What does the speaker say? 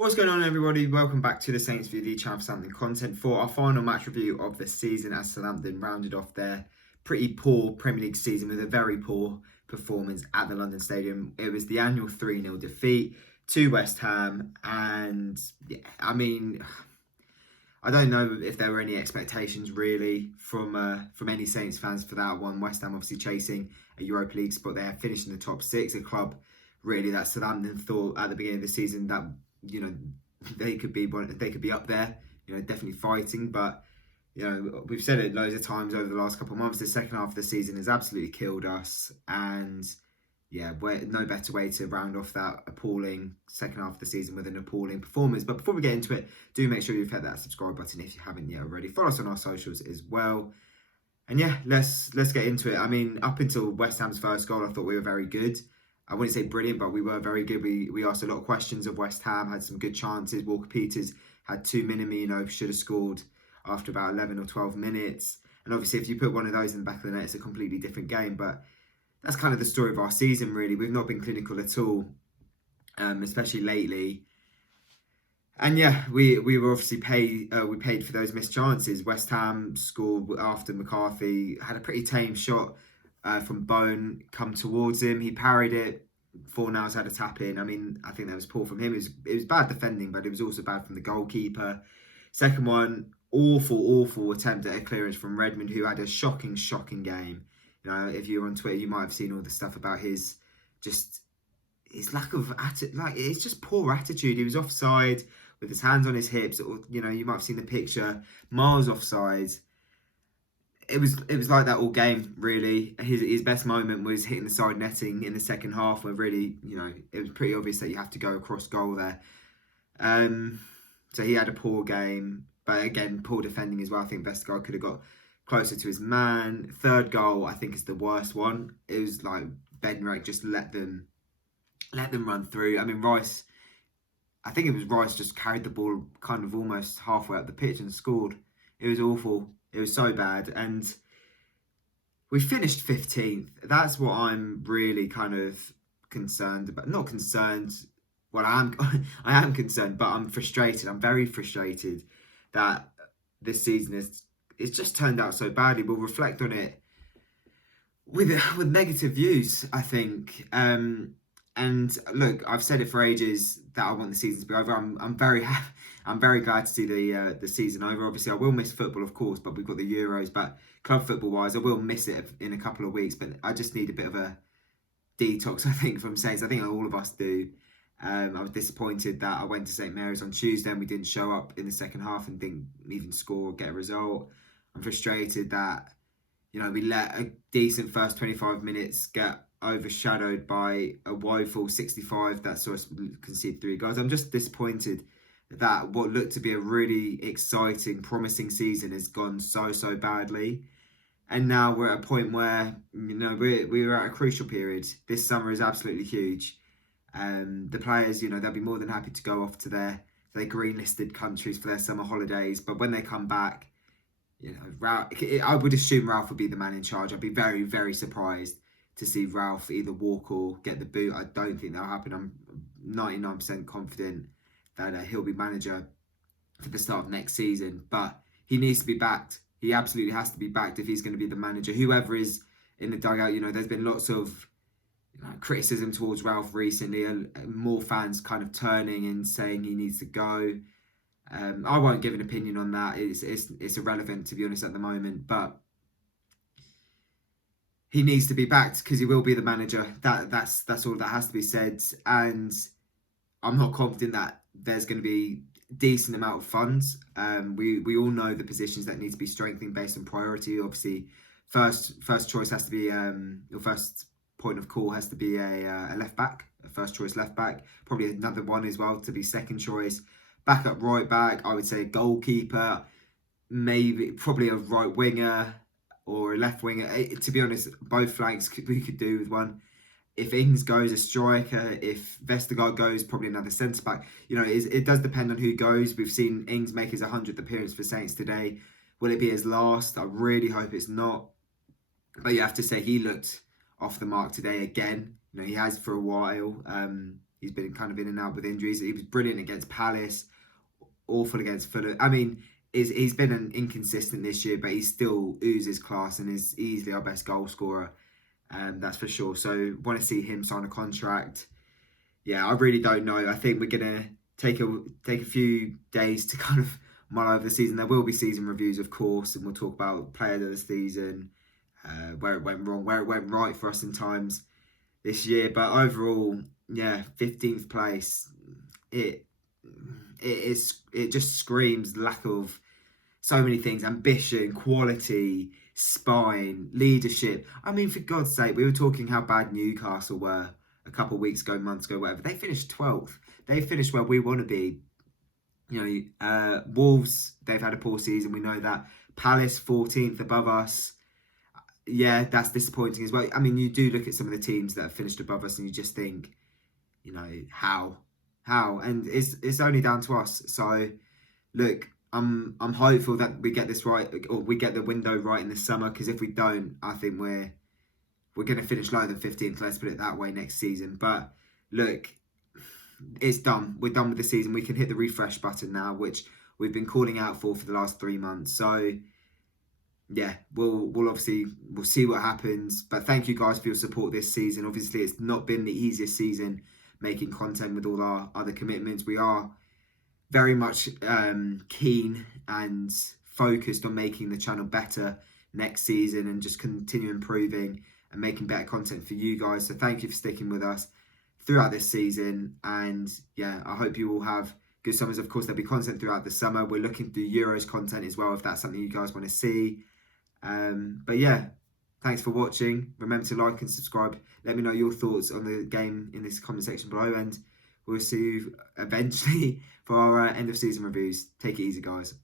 What's going on, everybody? Welcome back to the Saints View, the channel for Southampton content for our final match review of the season as Southampton rounded off their pretty poor Premier League season with a very poor performance at the London Stadium. It was the annual 3-0 defeat to West Ham, and yeah, I don't know if there were any expectations really from any Saints fans for that one. West Ham obviously chasing a Europa League spot there, finished in the top six, a club really that Southampton thought at the beginning of the season that they could be up there, definitely fighting. But we've said it loads of times over the last couple of months. The second half of the season has absolutely killed us, and no better way to round off that appalling second half of the season with an appalling performance. But before we get into it, do make sure you've hit that subscribe button if you haven't yet already. Follow us on our socials as well. And let's get into it. I mean, up until West Ham's first goal, I thought we were very good. I wouldn't say brilliant, but we were very good. We asked a lot of questions of West Ham, had some good chances. Walker-Peters had two Minamino, should have scored after about 11 or 12 minutes. And obviously, if you put one of those in the back of the net, it's a completely different game. But that's kind of the story of our season, really. We've not been clinical at all, especially lately. And we were obviously we paid for those missed chances. West Ham scored after McCarthy had a pretty tame shot from Bone come towards him. He parried it. Fornals had a tap in. I mean, I think that was poor from him. It was bad defending, but it was also bad from the goalkeeper. Second one, awful attempt at a clearance from Redmond, who had a shocking game. If you're on Twitter, you might have seen all the stuff about his lack of attitude. Like, it's just poor attitude. He was offside with his hands on his hips. Or, you might have seen the picture, miles offside. It was like that all game, really. His best moment was hitting the side netting in the second half, where really, it was pretty obvious that you have to go across goal there. So he had a poor game, but again, poor defending as well. I think Vestergaard could have got closer to his man. Third goal, I think, is the worst one. It was like Bednarek just let them run through. I mean, Rice just carried the ball kind of almost halfway up the pitch and scored. It was awful. It was so bad. And we finished 15th. That's what I'm really kind of concerned about. Not concerned. Well, I am concerned, but I'm frustrated. I'm very frustrated that this season it's just turned out so badly. We'll reflect on it with negative views, I think. And look, I've said it for ages that I want the season to be over. I'm very glad to see the season over. Obviously, I will miss football, of course, but we've got the Euros. But club football wise, I will miss it in a couple of weeks. But I just need a bit of a detox, I think, from Saints. I think all of us do. I was disappointed that I went to St Mary's on Tuesday and we didn't show up in the second half and didn't even score or get a result. I'm frustrated that we let a decent first 25 minutes get overshadowed by a woeful 65 that saw us concede 3 goals. I'm just disappointed that what looked to be a really exciting, promising season has gone so badly. And now we're at a point where we're at a crucial period. This summer is absolutely huge. The players, they'll be more than happy to go off to their green listed countries for their summer holidays. But when they come back, I would assume Ralph would be the man in charge. I'd be very, very surprised to see Ralph either walk or get the boot. I don't think that'll happen. I'm 99% confident that he'll be manager for the start of next season. But he needs to be backed. He absolutely has to be backed if he's going to be the manager. Whoever is in the dugout, there's been lots of criticism towards Ralph recently. More fans kind of turning and saying he needs to go. I won't give an opinion on that. It's irrelevant, to be honest, at the moment. But he needs to be backed because he will be the manager. That's all that has to be said. And I'm not confident that there's going to be a decent amount of funds. We all know the positions that need to be strengthened based on priority. Obviously, first choice has to be your first point of call has to be a left back, a first choice left back. Probably another one as well to be second choice. Backup right back, I would say a goalkeeper, probably a right winger or a left winger. To be honest, both flanks we could do with one. If Ings goes, a striker. If Vestergaard goes, probably another centre back. It does depend on who goes. We've seen Ings make his 100th appearance for Saints today. Will it be his last? I really hope it's not. But you have to say he looked off the mark today again. He has for a while. He's been kind of in and out with injuries. He was brilliant against Palace, awful against Fulham. I mean, he's been an inconsistent this year, but he still oozes class and is easily our best goal scorer. That's for sure. So want to see him sign a contract. Yeah, I really don't know. I think we're gonna take a few days to kind of mull over the season. There will be season reviews, of course, and we'll talk about player of the season, where it went wrong, where it went right for us in times this year. But overall, yeah, 15th place. It just screams lack of so many things: ambition, quality, spine, leadership. I mean, for God's sake, we were talking how bad Newcastle were a couple of weeks ago, months ago, whatever. They finished 12th. They finished where we want to be. Wolves, they've had a poor season. We know that. Palace, 14th above us. Yeah, that's disappointing as well. I mean, you do look at some of the teams that have finished above us and you just think, how? And it's only down to us. So, look, I'm hopeful that we get this right, or we get the window right in the summer, because if we don't, I think we're going to finish lower than 15th, let's put it that way, next season. But look, it's done. We're done with the season. We can hit the refresh button now, which we've been calling out for the last 3 months. So yeah, we'll see what happens. But thank you guys for your support this season. Obviously, it's not been the easiest season making content with all our other commitments. We are very much keen and focused on making the channel better next season and just continue improving and making better content for you guys. So thank you for sticking with us throughout this season. And yeah, I hope you all have good summers. Of course, there'll be content throughout the summer. We're looking through Euros content as well, if that's something you guys want to see. But yeah, thanks for watching. Remember to like and subscribe. Let me know your thoughts on the game in this comment section below, and we'll see you eventually for our end of season reviews. Take it easy, guys.